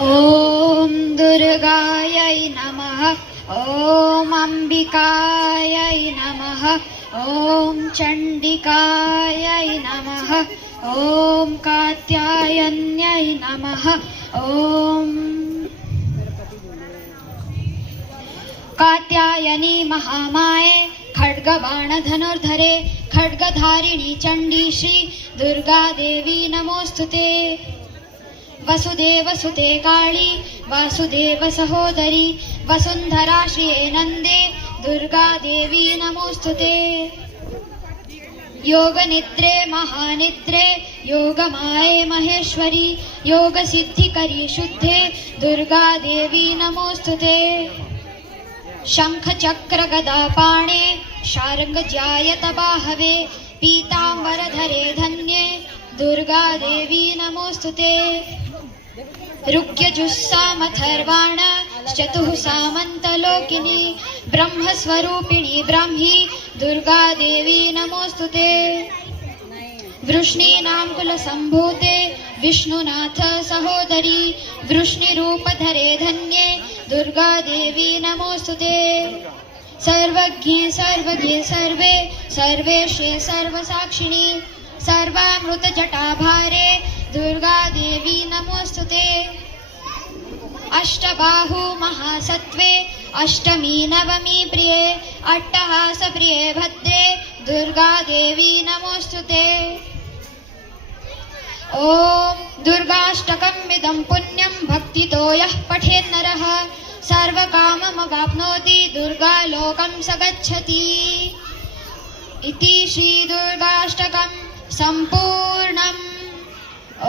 ॐ दुर्गायै नमः। ॐ अम्बिकायै नमः। ॐ चण्डिकायै नमः। ॐ कात्यायन्यै नमः। ॐ कात्यायनी महामाये खड्गबाण धनुर्धरे खड्गधारिणी चण्डी श्री दुर्गा देवी नमोस्तुते। वसुदेव सुते काळी वासुदेव सहोदरी वसुंधरा श्रिये नंदे दुर्गा देवी नमोस्तुते। योगनिद्रे महानिद्रे योगमाये महेश्वरी योगसिद्धिकरी शुद्धे दुर्गा देवी नमोस्तुते। शंख चक्र गदा पाणे शार्ङ्ग जायत बाहवे पीतांबरधरे धन्ये दुर्गा देवी नमोस्तुते। रुक्यजुस्सामथर्वाण चतुः सामन्तलोकिनी ब्रह्मस्वरूपिणी ब्राह्मी दुर्गा देवी नमोस्तुते। वृष्णीनां कुलसम्भूते विष्णुनाथ सहोदरी वृष्णिरूपधरे धन्ये दुर्गा देवी नमोस्तुते। सर्वज्ञे सर्वज्ञे सर्वे सर्वेशे सर्वसाक्षिणी सर्वामृतजटाभारे दुर्गा देवी नमोस्तुते। अष्टबाहु महासत्त्वे अष्टमी नवमी प्रिये अट्टहास प्रिये भद्रे दुर्गा देवी नमोस्तुते। ॐ दुर्गाष्टकमिदं पुण्यं भक्तितो यः पठेन्नरः सर्वकाममवाप्नोति दुर्गालोकं स गच्छति। इति श्री दुर्गाष्टकं सम्पूर्णम्। ॐ